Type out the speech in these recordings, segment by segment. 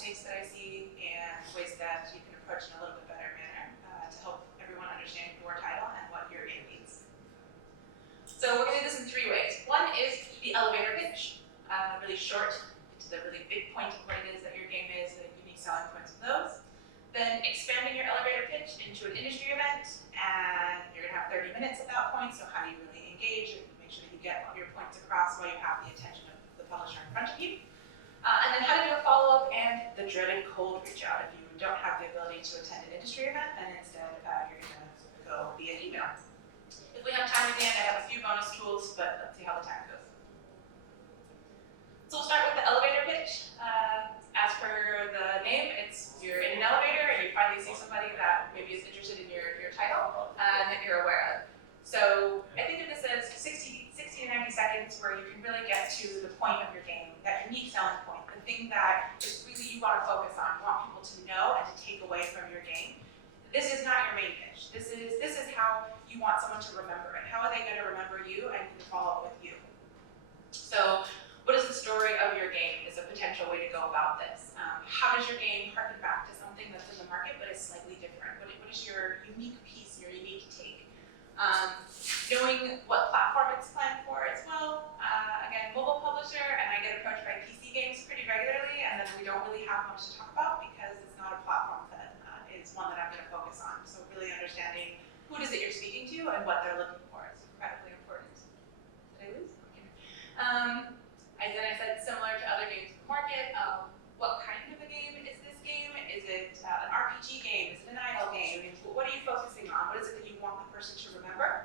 mistakes that I see and ways that you can approach in a little bit better manner to help everyone understand your title and what your game means. So we're going to do this in 3 ways. One is the elevator pitch, really short, to the really big point of what it is that your game is, the unique selling points of those. Then expanding your elevator pitch into an industry event, and you're going to have 30 minutes at that point, so how do you really engage and make sure that you get all your points across while you have the attention of the publisher in front of you. And then how to do a follow-up and the dreaded cold reach out if you don't have the ability to attend an industry event, and instead you're going to go via email. If we have time at the end, I have a few bonus tools, but let's see how the time goes. So we'll start with the elevator pitch. As per the name, you're in an elevator and you finally see somebody that maybe is interested in your title and that you're aware of. So I think of this as 60 to 90 seconds where you can really get to the point of your game, that unique selling point, the thing that is really you want to focus on, you want people to know and to take away from your game. This is not your main pitch. This is how you want someone to remember it. How are they going to remember you and to follow up with you? So what is the story of your game is a potential way to go about this. How does your game harken back to something that's in the market but is slightly different? What is your unique piece, your unique take? Knowing what platform it's planned for as well. Again, mobile publisher, and I get approached by PC games pretty regularly, and then we don't really have much to talk about because it's not a platform that is one that I'm going to focus on. So really understanding who it is that you're speaking to and what they're looking for is incredibly important. Did I lose? Okay. As I said, similar to other games in the market, what kind of a game is this game? Is it an RPG game? Is it an idle game? What are you focusing on? What is it that you want the person to remember?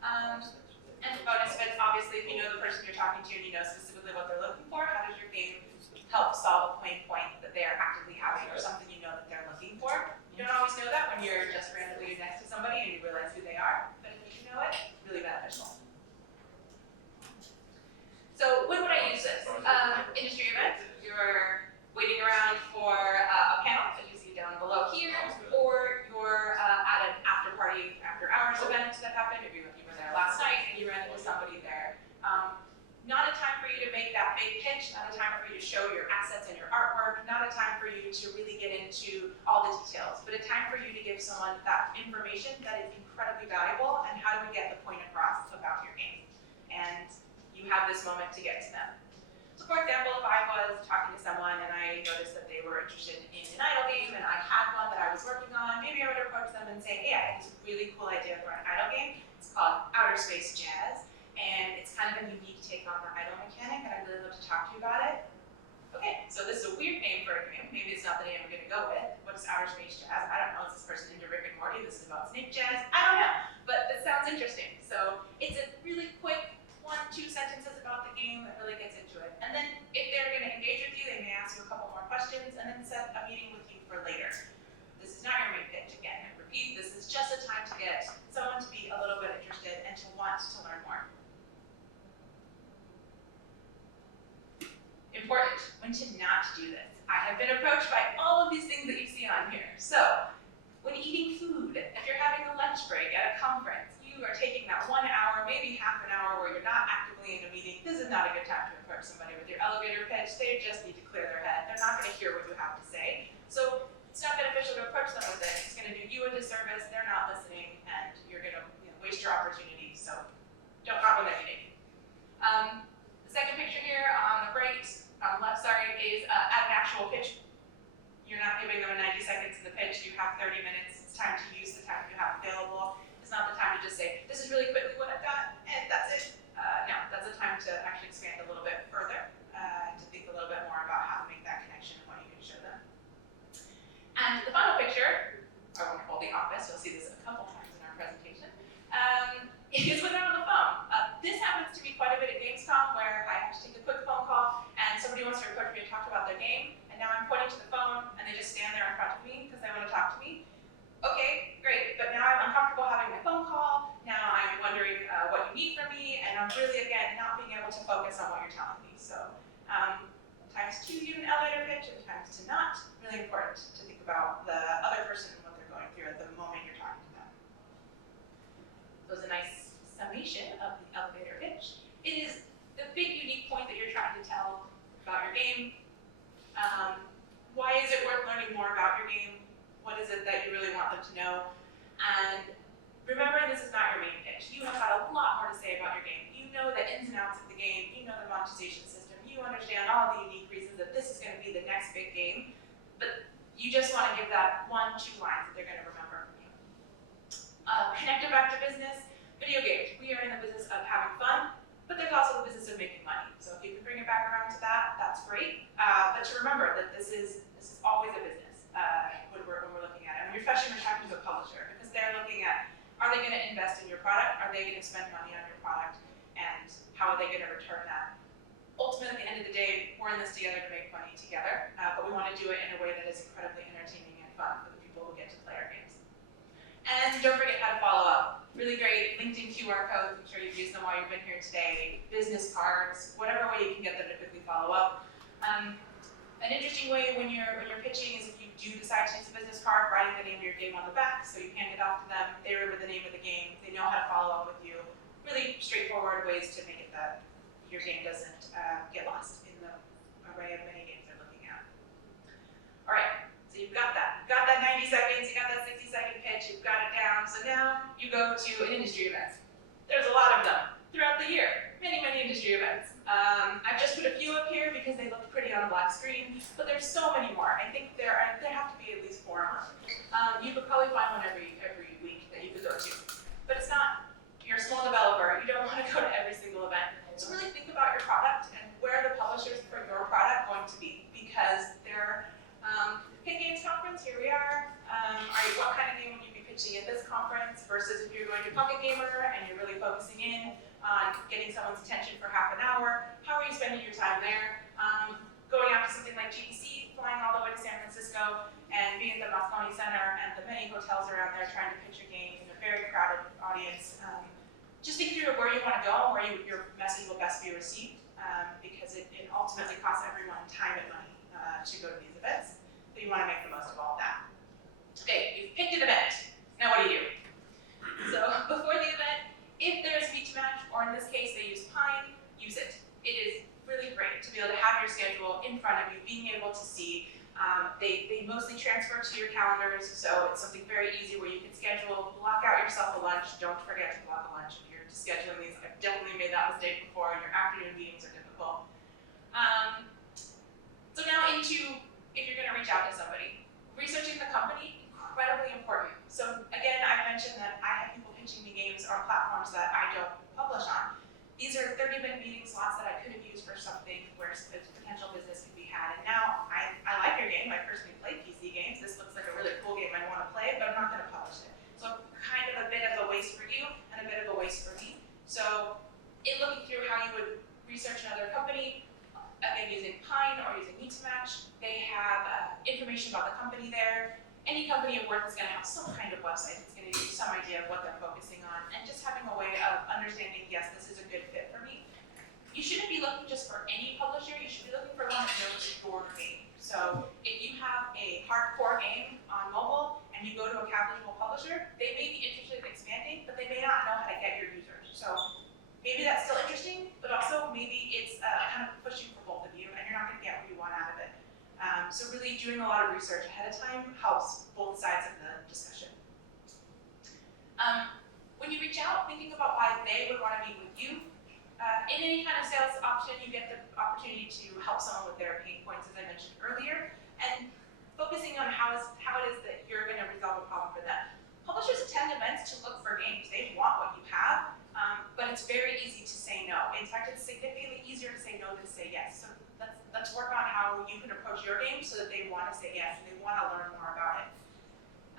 And the bonus bits, obviously, if you know the person you're talking to and you know specifically what they're looking for, how does your game help solve a pain point that they are actively having or something you know that they're looking for? You don't always know that when you're just randomly next to somebody and you realize who they are, but if you know it, really beneficial. So when would I use this? Industry event, you're waiting around for a panel that you see down below here, or you're at an after party, after hours event that happened, maybe you were there last night and you ran into somebody there. Not a time for you to make that big pitch, not a time for you to show your assets and your artwork, not a time for you to really get into all the details, but a time for you to give someone that information that is incredibly valuable and how do we get the point across about your game. And you have this moment to get to them. So for example, if I was talking to someone and I noticed that they were interested in an idle game and I had one that I was working on, maybe I would approach them and say, hey, I have this really cool idea for an idle game. It's called Outer Space Jazz, and it's kind of a unique take on the idle mechanic, and I'd really love to talk to you about it. Okay, so this is a weird name for a game. Maybe it's not the name I'm going to go with. What is Outer Space Jazz? I don't know. Is this person into Rick and Morty? This is about snake jazz? I don't know, but it sounds interesting. So it's a really quick 1-2 sentences about the game that really gets into it. And then if they're going to engage with you, they may ask you a couple more questions and then set a meeting with you for later. This is not your main pitch. Again, I repeat, this is just a time to get someone to be a little bit interested and to want to learn more. Important, when to not do this. I have been approached by all of these things that you see on here. So, when eating food, if you're having a lunch break at a conference, you are taking that 1 hour, maybe half an hour where you're not actively in a meeting, this is not a good time to approach somebody with your elevator pitch. They just need to clear their head. They're not going to hear what you have to say. So it's not beneficial to approach them with it. It's going to do you a disservice. They're not listening, and you're going to waste your opportunity. So not when they're eating. The second picture here on the right, on the left, sorry, is at an actual pitch. You're not giving them 90 seconds in the pitch. You have 30 minutes. It's time to use the time you have available. It's not the time to just say, this is really quickly what I've got, and that's it. No, that's a time to actually expand a little bit further, to think a little bit more about how to make that connection and what you can show them. And the final picture, our wonderful The Office, you'll see this a couple times in our presentation, is when they're on the phone. This happens to be quite a bit at Gamescom, where I have to take a quick phone call, and somebody wants to approach me and talk about their game, and now I'm pointing to the phone, and they just stand there in front of me because they want to talk to me. Okay, great, but now I'm uncomfortable having my phone call, now I'm wondering what you need from me, and I'm really, again, not being able to focus on what you're telling me. So, times to use an elevator pitch and times to not, really important to think about the other person and what they're going through at the moment you're talking to them. So it's a nice summation of the elevator pitch. It is the big unique point that you're trying to tell about your game. Why And remembering this is not your main pitch. You have got a lot more to say about your game. You know the ins and outs of the game. You know the monetization system. You understand all the unique reasons that this is going to be the next big game. But you just want to give that 1-2 lines that they're going to remember from you. Connect it back to business. Video games. We are in the business of having fun, but there's also the business of making money. So if you can bring it back around to that, that's great. But to remember that this is always a business when we're looking at it. And especially when we're talking to a publisher, because they're looking at, are they going to invest in your product? Are they going to spend money on your product? And how are they going to return that? Ultimately, at the end of the day, we're in this together to make money together, but we want to do it in a way that is incredibly entertaining and fun for the people who get to play our games. And don't forget how to follow up. Really great LinkedIn QR codes. I'm sure you've used them while you've been here today. Business cards, whatever way you can get them to quickly follow up. An interesting way when you're pitching is if you do decide to use a business card, writing the name of your game on the back so you hand it off to them. They remember the name of the game. They know how to follow up with you. Really straightforward ways to make it that your game doesn't get lost in the array of many games they're looking at. All right, so you've got that. You've got that 90 seconds, you got that 60-second pitch, you've got it down. So now you go to an industry event. There's a lot of them throughout the year. Many industry events. I've just put a few up here because they look pretty on a black screen, but there's so many more. I think there have to be at least 4 a month. You could probably find one every week that you could go to. But it's not, you're a small developer, you don't want to go to every single event. So really think about your product and where the publishers for your product going to be, because they're Pit Games Conference, here we are. What kind of game would you be pitching at this conference versus if you're going to Pocket Gamer and you're really focusing in on getting someone's attention for half an hour? How are you spending your time there? Going out to something like GDC, flying all the way to San Francisco, and being at the Moscone Center and the many hotels around there trying to pitch your games in a very crowded audience. Just think through where you want to go and where your message will best be received, because it ultimately costs everyone time and money to go to these events. So you want to make the most of all of that. Okay, you've picked an event. Now what do you do? So before the event, if there's a meet to match, or in this case they use Pine, use it. It is really great to be able to have your schedule in front of you, being able to see. They mostly transfer to your calendars, so it's something very easy where you can schedule, block out yourself a lunch. Don't forget to block a lunch if you're scheduling these. I've definitely made that mistake before. Your afternoon meetings are difficult. So now into, if you're going to reach out to somebody, researching the company, incredibly important. So again, I mentioned that I have people pitching me games on platforms that I don't publish on. These are 30-minute meeting slots that I could have used for something where a potential business could be had. And now I like your game. I personally play PC games. This looks like a really cool game I want to play, but I'm not going to publish it. So kind of a bit of a waste for you and a bit of a waste for me. So in looking through how you would research another company, again using Pine or using Meet to Match, they have information about the company there. Any company of worth is going to have some kind of website that's going to give you some idea of what they're focusing on, and just having a way of understanding, yes, this is a good fit for me. You shouldn't be looking just for any publisher, you should be looking for one that knows your game. So if you have a hardcore game on mobile and you go to a casual publisher, they may be interested in expanding, but they may not know how to get your users. So maybe that's still interesting, but also maybe it's kind of pushing for both of you, and you're not going to get what you want out of it. So really doing a lot of research ahead of time helps both sides of the discussion. When you reach out, thinking about why they would want to meet with you. In any kind of sales option, you get the opportunity to help someone with their pain points, as I mentioned earlier, and focusing on how it is that you're going to resolve a problem for them. Publishers attend events to look for games. They want what you have, but it's very easy to say no. In fact, it's significantly easier to say no than to say yes. So let's work on how you can approach your game so that they want to say yes and they want to learn more about it.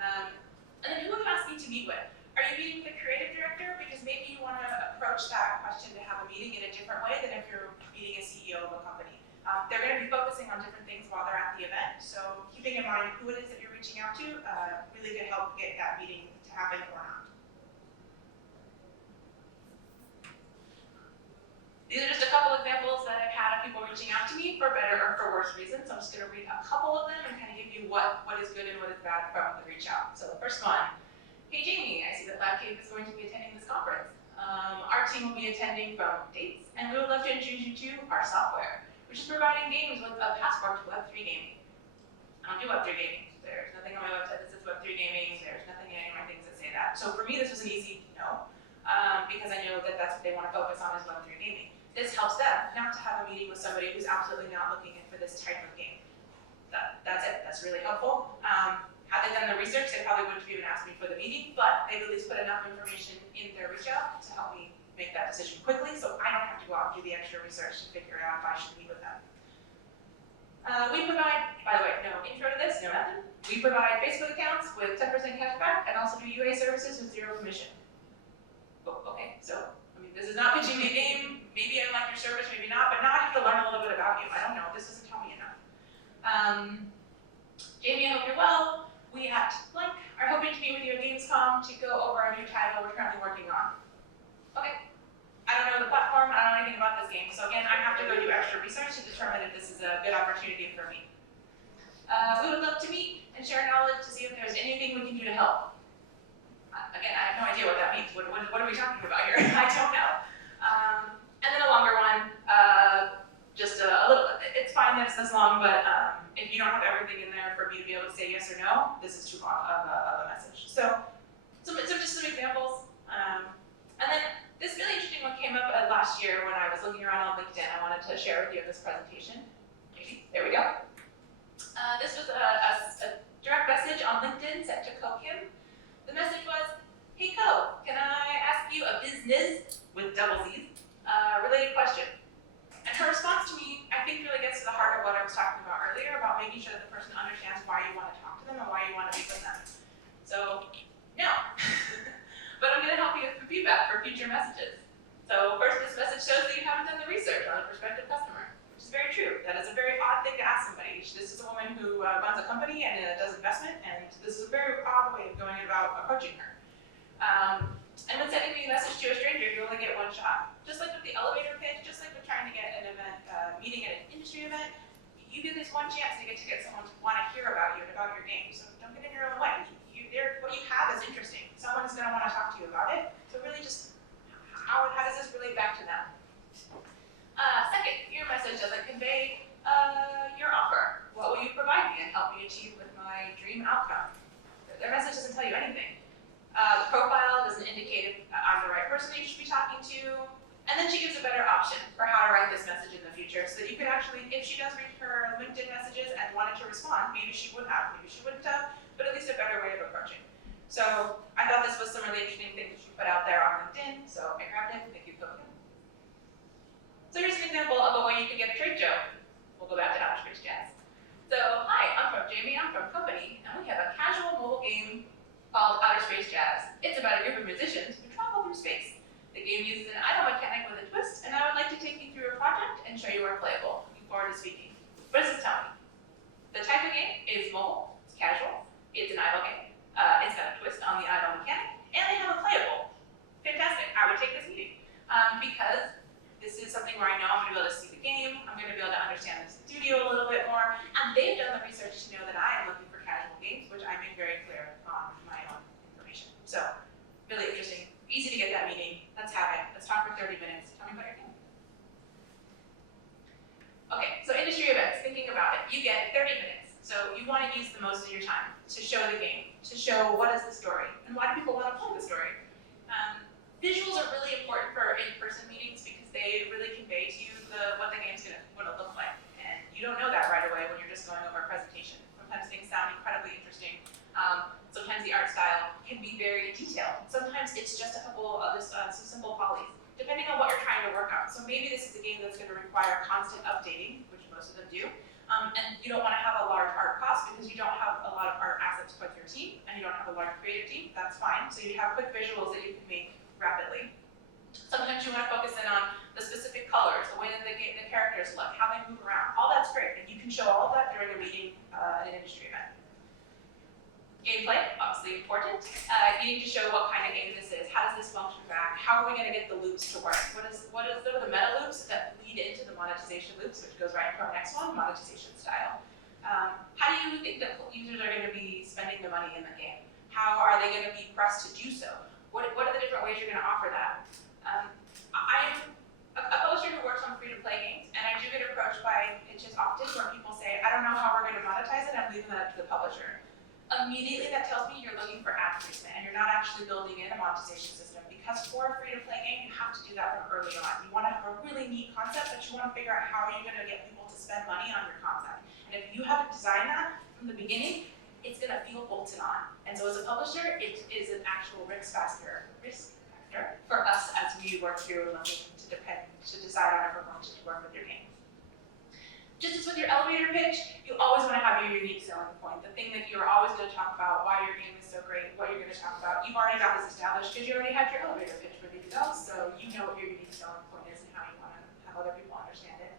And then who am I asking to meet with? Are you meeting with the creative director? Because maybe you want to approach that question to have a meeting in a different way than if you're meeting a CEO of a company. They're going to be focusing on different things while they're at the event, so keeping in mind who it is that you're reaching out to really could help get that meeting to happen or not. These are just a couple examples that I've had of people reaching out to me for better or for worse reasons. So I'm just going to read a couple of them and kind of give you what is good and what is bad from the reach out. So the first one, hey Jamie, I see that LabCave is going to be attending this conference. Our team will be attending from dates, and we would love to introduce you to our software, which is providing games with a passport to Web3 gaming. I don't do Web3 gaming. There's nothing on my website that says Web3 gaming. There's nothing in any of my things that say that. that. So for me, this was an easy no, because I know that that's what they want to focus on is Web3 gaming. This helps them not to have a meeting with somebody who's absolutely not looking in for this type of game. That's it. That's really helpful. Had they done the research, they probably wouldn't have even asked me for the meeting, but they've at least put enough information in their reach out to help me make that decision quickly, so I don't have to go out and do the extra research to figure out if I should meet with them. We provide, by the way, no intro to this, no nothing. We provide Facebook accounts with 10% cash back and also do UA services with 0 commission. Oh, okay, so, I mean, this is not pitching me a game. Maybe I like your service, maybe not, but now I have to learn a little bit about you. I don't know, this doesn't tell me enough. Jamie, I hope you're well. We at Blank are hoping to meet with you at Gamescom to go over our new title we're currently working on. Okay, I don't know the platform, I don't know anything about this game, so again, I have to go do extra research to determine if this is a good opportunity for me. We would love to meet and share knowledge to see if there's anything we can do to help. Again, I have no idea what that means. What are we talking about here? I don't know. And then a longer one, just a little, it's fine that it's this long, but if you don't have everything in there for me to be able to say yes or no, this is too long of a message. So just some examples. And then this really interesting one came up last year when I was looking around on LinkedIn. I wanted to share with you this presentation. Maybe, there we go. This was a direct message on LinkedIn sent to Ko Kim. The message was, hey Ko, can I ask you a business with double Z's related question? And her response to me, I think, really gets to the heart of what I was talking about earlier about making sure that the person understands why you want to talk to them and why you want to meet with them. So, no. But I'm going to help you with some feedback for future messages. So first, this message shows that you haven't done the research on a prospective customer, which is very true. That is a very odd thing to ask somebody. This is a woman who runs a company and does investment, and this is a very odd way of going about approaching her. And when sending me a message to a stranger, you only get one shot. Just like with the elevator pitch, just like with trying to get an event, meeting at an industry event, you get this one chance to get someone to want to hear about you and about your game. So don't get in your own way. What you have is interesting. Someone is going to want to talk to you about it. So really just, how does this relate back to them? Second, your message doesn't convey your offer. What will you provide me and help me achieve with my dream outcome? Their message doesn't tell you anything. The profile doesn't indicate if I'm the right person that you should be talking to. And then she gives a better option for how to write this message in the future so that you could actually, if she does read her LinkedIn messages and wanted to respond, maybe she would have, maybe she wouldn't have, but at least a better way of approaching. So I thought this was some really interesting things that she put out there on LinkedIn, so I grabbed it. Thank you, Coco. So here's an example of a way you can get a trade show. We'll go back to Outer Space Jazz. So hi, I'm from Jami, I'm from Company, and we have a casual mobile game called Outer Space Jazz. It's about a group of musicians who travel through space. The game uses an idle mechanic with a twist, and I would like to take you through a project and show you our playable. Looking forward to speaking. What does this tell me? The type of game is mobile, it's casual, it's an idle game, it's got a twist on the idle mechanic, and they have a playable. Fantastic, I would take this meeting. Because this is something where I know I'm going to be able to see the game, I'm going to be able to understand the studio a little bit more, and they've done the research to know that I am looking for casual games, which I make very clear on my own information. So, really interesting. Easy to get that meeting. Let's have it. Let's talk for 30 minutes. Tell me about your game. Okay, so industry events, thinking about it. You get 30 minutes. So you want to use the most of your time to show the game, to show what is the story, and why do people want to play the story. Visuals are really important for in-person meetings because they really convey to you what the game's going to look like. And you don't know that right away when you're just going over a presentation. Sometimes things sound incredibly interesting. Sometimes the art style can be very detailed. Sometimes it's just a couple of some simple polys, depending on what you're trying to work on. So maybe this is a game that's going to require constant updating, which most of them do, and you don't want to have a large art cost because you don't have a lot of art assets with your team, and you don't have a large creative team. That's fine. So you have quick visuals that you can make rapidly. Sometimes you want to focus in on the specific colors, the way that the characters look, how they move around. All that's great, and you can show all of that during a meeting at an industry event. Gameplay, obviously important. You need to show what kind of game this is. How does this function back? How are we going to get the loops to work? What are the meta loops that lead into the monetization loops, which goes right into our next one, monetization style. How do you think that users are going to be spending the money in the game? How are they going to be pressed to do so? What are the different ways you're going to offer that? I'm a publisher who works on free-to-play games, and I do get approached by pitches often where people say, I don't know how we're going to monetize it, I'm leaving that up to the publisher. Immediately that tells me you're looking for ad placement and you're not actually building in a monetization system, because for a free-to-play game, you have to do that from early on. You want to have a really neat concept, but you want to figure out how are you going to get people to spend money on your concept. And if you haven't designed that from the beginning, it's going to feel bolted on. And so as a publisher, it is an actual risk factor for us as we work through looking to decide on if we're going to work with your game. Just as with your elevator pitch, you always want to have your unique selling point, the thing that you're always going to talk about, why your game is so great, what you're going to talk about. You've already got this established because you already have your elevator pitch ready to go, so you know what your unique selling point is and how you want to have other people understand it.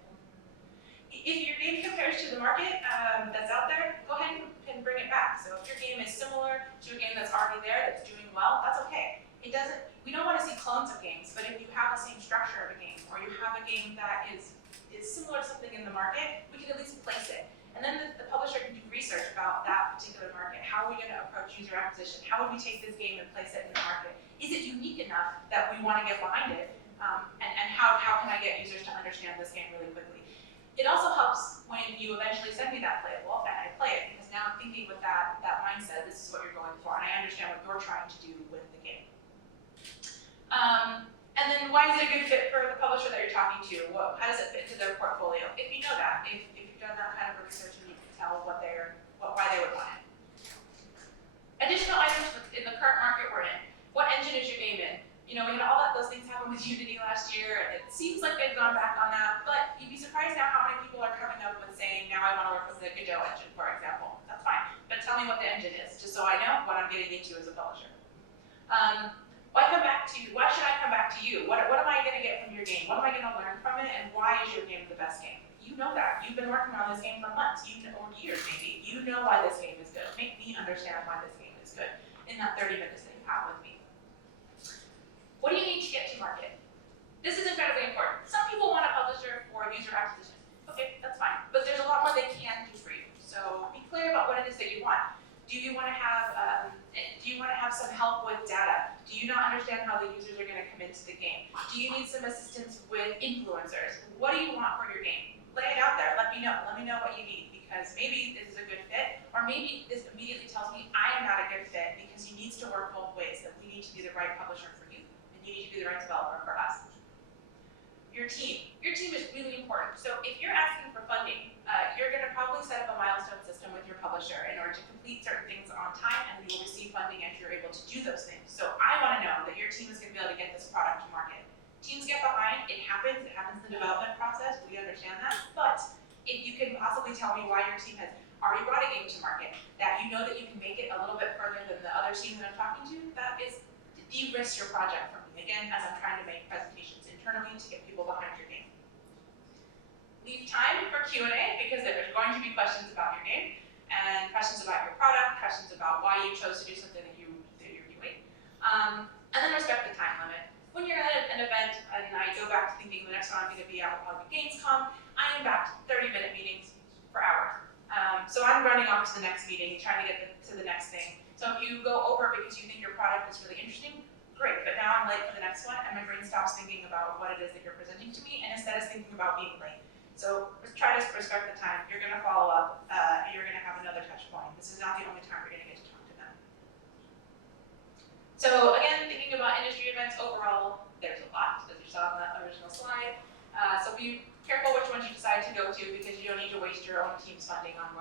If your game compares to the market that's out there, go ahead and bring it back. So if your game is similar to a game that's already there, that's doing well, that's okay. We don't want to see clones of games, but if you have the same structure of a game, or you have a game that is similar to something in the market, we can at least place it. And then the publisher can do research about that particular market. How are we going to approach user acquisition? How would we take this game and place it in the market? Is it unique enough that we want to get behind it? And how can I get users to understand this game really quickly? It also helps when you eventually send me that playable and I play it, because now I'm thinking with that mindset, this is what you're going for, and I understand what you're trying to do with the game. And then why is it a good fit for the publisher that you're talking to? How does it fit into their portfolio? If you know that, if you've done that kind of research, and you can tell why they would want it. Additional items in the current market we're in. What engine is your game in? You know, we had those things happen with Unity last year, and it seems like they've gone back on that, but you'd be surprised now how many people are coming up with saying, now I want to work with the Godot engine, for example. That's fine, but tell me what the engine is, just so I know what I'm getting into as a publisher. Why should I come back to you? What am I going to get from your game? What am I going to learn from it? And why is your game the best game? You know that. You've been working on this game for months, or years maybe. You know why this game is good. Make me understand why this game is good in that 30 minutes that you have with me. What do you need to get to market? This is incredibly important. Some people want a publisher for user acquisition. Okay, that's fine. But there's a lot more they can do for you. So be clear about what it is that you want. Do you want to have some help with data? Do you not understand how the users are going to come into the game? Do you need some assistance with influencers? What do you want for your game? Lay it out there. Let me know. Let me know what you need, because maybe this is a good fit, or maybe this immediately tells me I am not a good fit because it needs to work both ways. That we need to be the right publisher for you, and you need to be the right developer for us. Your team. Your team is really important. So if you're asking for funding, you're going to probably set up a milestone system with your publisher in order to complete certain things on time, and you will receive funding as you're able to do those things. So I want to know that your team is going to be able to get this product to market. Teams get behind, it happens in the development process, we understand that, but if you can possibly tell me why your team has already brought a game to market, that you know that you can make it a little bit further than the other team that I'm talking to, that is to de-risk your project for me, again, as I'm trying to make presentations internally to get people behind your game. Leave time for Q&A, because there's going to be questions about your game, and questions about your product, questions about why you chose to do something that you're doing. And then respect the time limit. When you're at an event, and I go back to thinking the next one I'm going to be at will be Gamescom, I am back to 30-minute meetings for hours. So I'm running off to the next meeting, trying to get to the next thing. So if you go over because you think your product is really interesting, great, but now I'm late for the next one, and my brain stops thinking about what it is that you're presenting to me, and instead is thinking about being late. So try to respect the time. You're going to follow up, you're going to have another touch point. This is not the only time you're going to get to talk to them. So again, thinking about industry events overall, there's a lot, as you saw in that original slide. So be careful which ones you decide to go to, because you don't need to waste your own team's funding on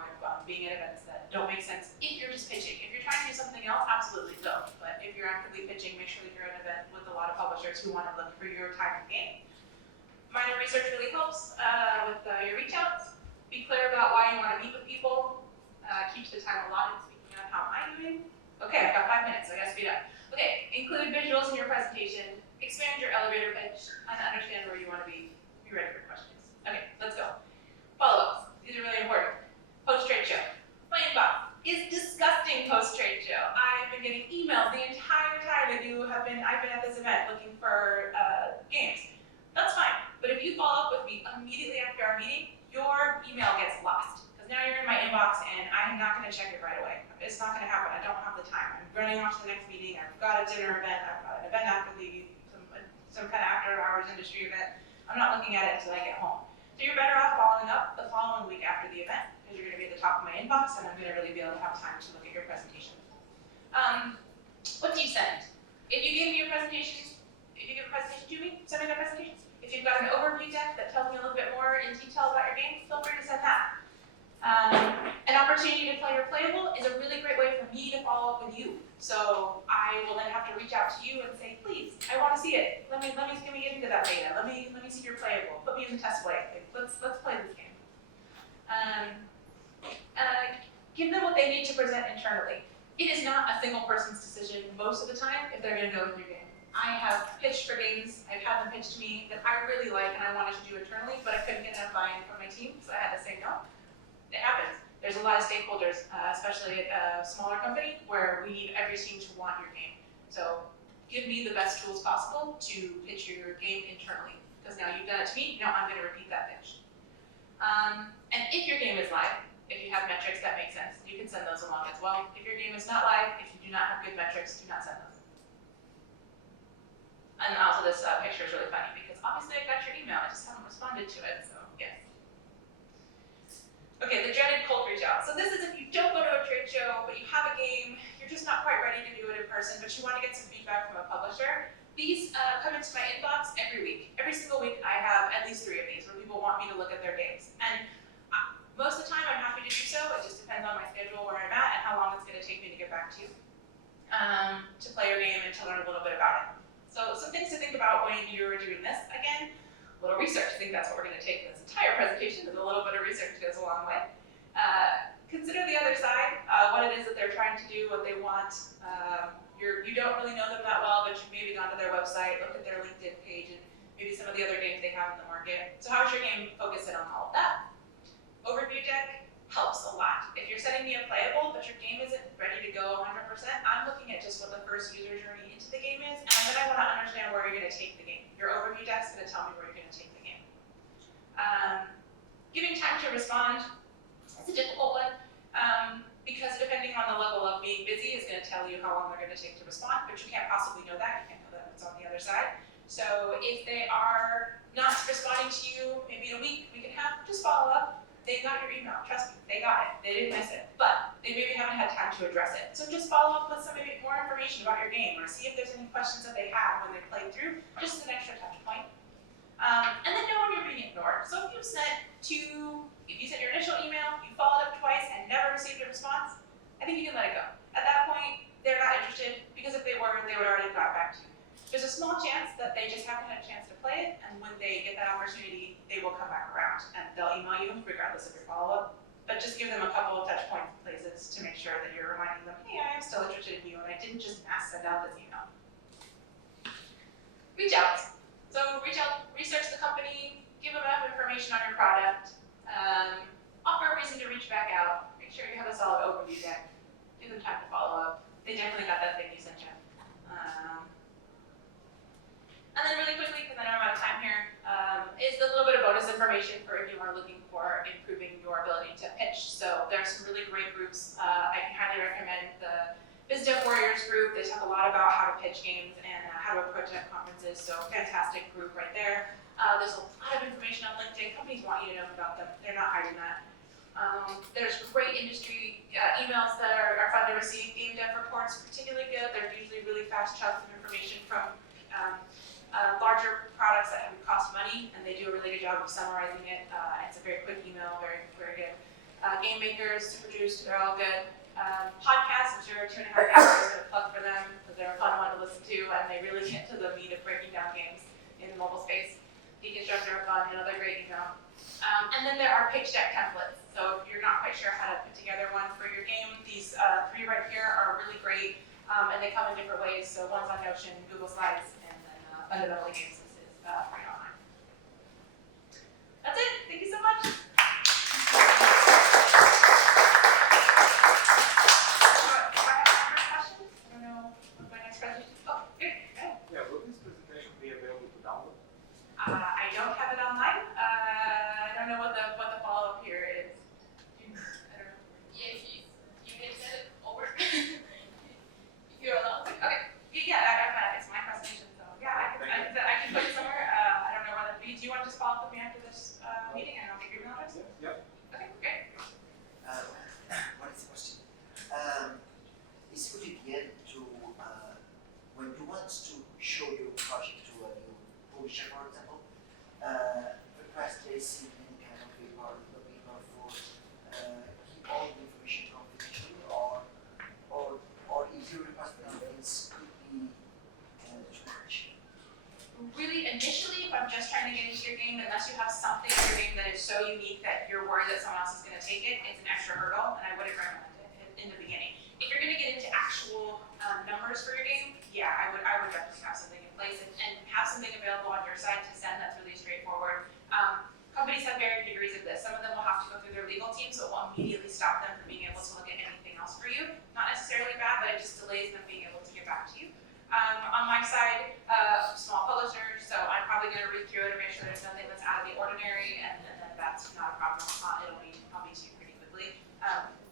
being at events that don't make sense if you're just pitching. If you're trying to do something else, absolutely go. But if you're actively pitching, make sure that you're at an event with a lot of publishers who want to look for your type of game. Minor research really helps with your reach outs. Be clear about why you want to meet with people. Keeps the time allotted. Speaking of how am I doing? Okay, I've got 5 minutes, so I gotta speed up. Okay, include visuals in your presentation. Expand your elevator pitch, and understand where you want to be. Be ready for questions. Okay, let's go. Follow-ups. These are really important. Post-trade show. My inbox is disgusting post-trade show. I've been getting emails the entire time that I've been at this event looking for games. That's fine, but if you follow up with me immediately after our meeting, your email gets lost. Because now you're in my inbox and I'm not going to check it right away. It's not going to happen. I don't have the time. I'm running off to the next meeting. I've got a dinner event. I've got an event after some kind of after-hours industry event. I'm not looking at it until I get home. So you're better off following up the following week after the event, because you're going to be at the top of my inbox, and I'm going to really be able to have time to look at your presentation. What do you send? If you give me your presentations, if you give a presentation to me, send me that presentation. If you've got an overview deck that tells me a little bit more in detail about your game, feel free to send that. An opportunity to play your playable is a really great way for me to follow up with you. So I will then have to reach out to you and say, please, I want to see it. Let me get into that beta. Let me see your playable. Put me in the test play. Let's play this game. Give them what they need to present internally. It is not a single person's decision most of the time if they're going to go with your game. I have pitched for games, I've had them pitched to me that I really like and I wanted to do internally, but I couldn't get enough buy-in from my team, so I had to say no. It happens. There's a lot of stakeholders, especially at a smaller company, where we need every team to want your game. So give me the best tools possible to pitch your game internally, because now you've done it to me, now I'm going to repeat that pitch. And if your game is live, if you have metrics that make sense, you can send those along as well. If your game is not live, if you do not have good metrics, do not send those. And also this picture is really funny because obviously I got your email, I just haven't responded to it, so yes. Okay, the dreaded cold reach out. So this is if you don't go to a trade show, but you have a game, you're just not quite ready to do it in person, but you want to get some feedback from a publisher. These come into my inbox every week. Every single week I have at least 3 of these where people want me to look at their games. And most of the time I'm happy to do so, it just depends on my schedule, where I'm at, and how long it's going to take me to get back to you. To play your game and to learn a little bit about it. So some things to think about when you're doing this. Again, a little research. I think that's what we're going to take in this entire presentation, is a little bit of research goes a long way. Consider the other side, what it is that they're trying to do, what they want. You don't really know them that well, but you've maybe gone to their website, looked at their LinkedIn page, and maybe some of the other games they have in the market. So how's your game focusing on all of that? Overview deck helps a lot. If you're sending me a playable, but your game isn't ready to go 100%, I'm looking at just what the first user journey into the game is, and then I want to understand where you're going to take the game. Your overview deck's going to tell me where you're going to take the game. Giving time to respond is a difficult one, because depending on the level of being busy is going to tell you how long they're going to take to respond, but you can't possibly know that. You can't know that if it's on the other side. So if they are not responding to you, maybe in a week, week and a half, just follow up. They got your email, trust me, they got it, they didn't miss it, but they maybe haven't had time to address it. So just follow up with some maybe more information about your game, or see if there's any questions that they have when they played through, just as an extra touch point. And then know when you're being ignored. So if you sent your initial email, you followed up twice and never received a response, I think you can let it go. At that point, they're not interested, because if they were, they would already have got back to you. There's a small chance that they just haven't had a chance to play it, and when they get that opportunity, they will come back around, and they'll email you regardless of your follow-up. But just give them a couple of touch point places to make sure that you're reminding them, hey, I am still interested in you, and I didn't just mass send out this email. Reach out. So reach out, research the company, give them enough information on your product, offer a reason to reach back out, make sure you have a solid overview deck, give them time to follow up. They definitely got that thing you sent you. And then really quickly, because I know I'm out of time here, is a little bit of bonus information for if you are looking for improving your ability to pitch. So there are some really great groups. I can highly recommend the BizDev Warriors group. They talk a lot about how to pitch games and how to approach it at conferences. So fantastic group right there. There's a lot of information on LinkedIn. Companies want you to know about them. They're not hiding that. There's great industry emails that are fun to receive. Game dev reports, particularly good. They're usually really fast chunks of information from larger products that cost money, and they do a really good job of summarizing it. It's a very quick email, very, very good. Game makers, super juiced, they're all good. Podcasts, I'm sure 2.5 hours is going to plug for them, because they're a fun one to listen to, and they really get to the meat of breaking down games in the mobile space. Deconstructor are fun, another great email. And then there are pitch deck templates. So if you're not quite sure how to put together one for your game, these 3 right here are really great, and they come in different ways. So one's on Notion, Google Slides, and then fundamentally games is free online. That's it. Thank you so much. Do I have time for questions? I don't know what my next presentation. Oh, here. Yeah, will this presentation be available to download? I don't have it online. I don't know what the follow-up here is. I don't know. Yeah, you can send it over. You're allowed to. Okay. Yeah, it's my presentation, so yeah, I can put it somewhere. that someone else is going to take it, it's an extra hurdle, and I wouldn't recommend it in the beginning. If you're going to get into actual numbers for your game, yeah, I would definitely have something in place and have something available on your side to send that's really straightforward. Companies have varying degrees of this. Some of them will have to go through their legal team, so it will immediately stop them from being able to look at anything else for you. Not necessarily bad, but it just delays them being able to get back to you. On my side, small publisher, so I'm probably going to read through it and make sure there's nothing that's out of the ordinary, and then that's not a problem. I'll be to you pretty quickly.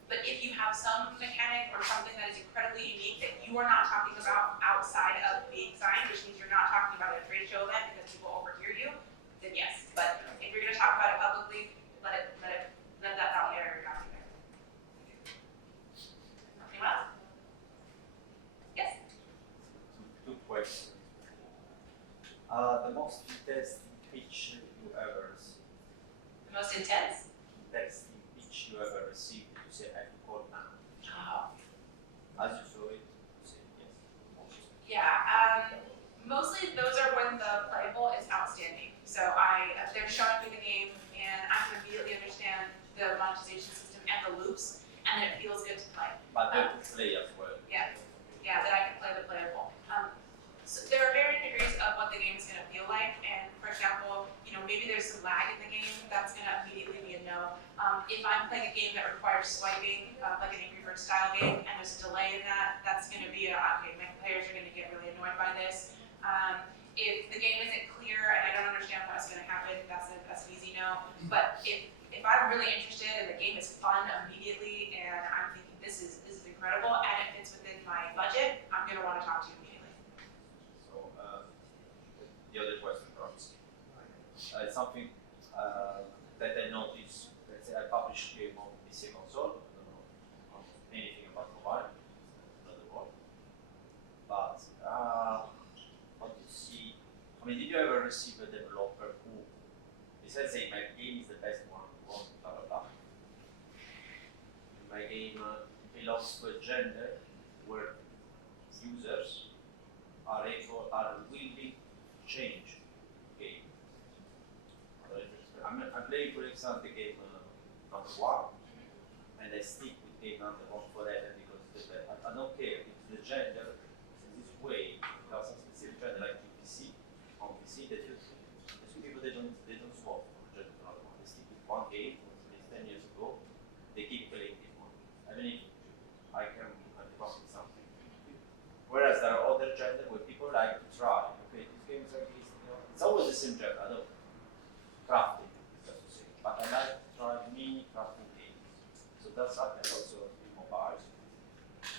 But if you have some mechanic or something that is incredibly unique that you are not talking about outside of being signed, which means you're not talking about it at a trade show event because people overhear you, then yes. But if you're going to talk about it publicly, let that out there. Anyone else? Yes. Two questions. The most intense pitch you ever received. The most intense? Intense pitch you ever received. You say I call now. Oh. As you saw it, you say yes. Yeah. Mostly those are when the playable is outstanding. So they're showing me the game, and I can immediately understand the monetization system and the loops, and it feels good to play. But they to play as well. Yeah, that I can play the playable. So there are varying degrees of what the game is going to feel like, and for example, maybe there's some lag in the game, that's going to immediately be a no. If I'm playing a game that requires swiping, like an Angry Birds style game, and there's a delay in that, that's going to be okay, my players are going to get really annoyed by this. If the game isn't clear and I don't understand what's going to happen, that's an easy no. But if I'm really interested and the game is fun immediately, and I'm thinking this is incredible and it fits within my budget, I'm going to want to talk to you immediately. So the other question, perhaps, something that I noticed. Let's say I publish a game on PC console. I don't know anything about mobile. Another one. But how do you see? I mean, did you ever receive a developer who, besides saying my game is the best one, blah blah blah. My game belongs to a gender where users are willing to change game. I'm playing, for example, the game number one, and I stick with game number one forever because I don't care if the gender in this way. There are some specific gender like PC on PC that there's some people they don't swap from gender to another one. They stick with one game from at least 10 years ago. They keep playing this one. I mean, I can come with something. Whereas there are other gender where people like to try. Okay, this game is like this. It's always the same gender. I know crafting, just to say. But I like to try mini crafting games. So that's something also in mobile.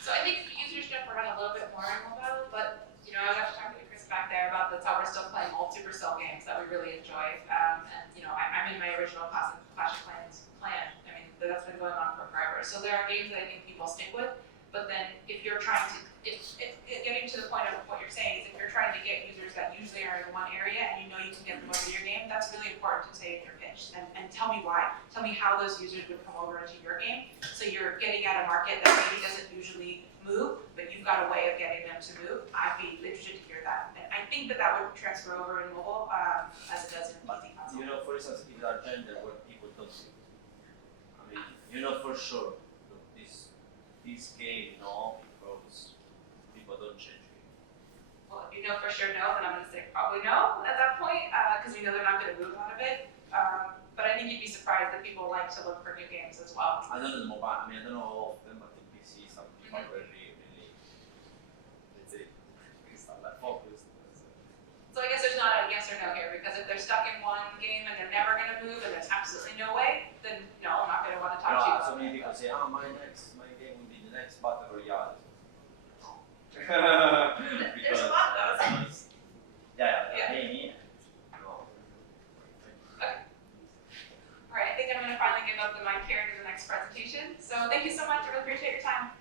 So I think users jump around a little bit more in mobile, but I was actually talking to Chris back there about that's how we're still playing old Supercell games that we really enjoy. And I'm in my original Clash of Clans plan. I mean, that's been going on for forever. So there are games that I think people stick with. But then if you're trying to, getting to the point of what you're saying is if you're trying to get users that usually are in one area and you can get them over to your game, that's really important to say in your pitch. And tell me why. Tell me how those users would come over into your game. So you're getting at a market that maybe doesn't usually move, but you've got a way of getting them to move. I'd be interested to hear that. And I think that would transfer over in mobile as it does in PC console. For instance, if there are gender where people don't see. I mean, for sure, look, this game, because people don't change it. Well, if you know for sure no, then I'm going to say probably no at that point, because we know they're not going to move out of it. But I think you'd be surprised that people like to look for new games as well. I don't know the mobile. I don't know all of them, but in PC, some people are really, let's say, like focused. So I guess there's not a yes or no here, because if they're stuck in one game and they're never going to move and there's absolutely no way, then no, I'm not going to want to talk to you about so many it. people say, my game will be the next Battle Royale. There's a lot of those. Yeah. Okay. All right, I think I'm going to finally give up the mic here to the next presentation. So thank you so much. I really appreciate your time.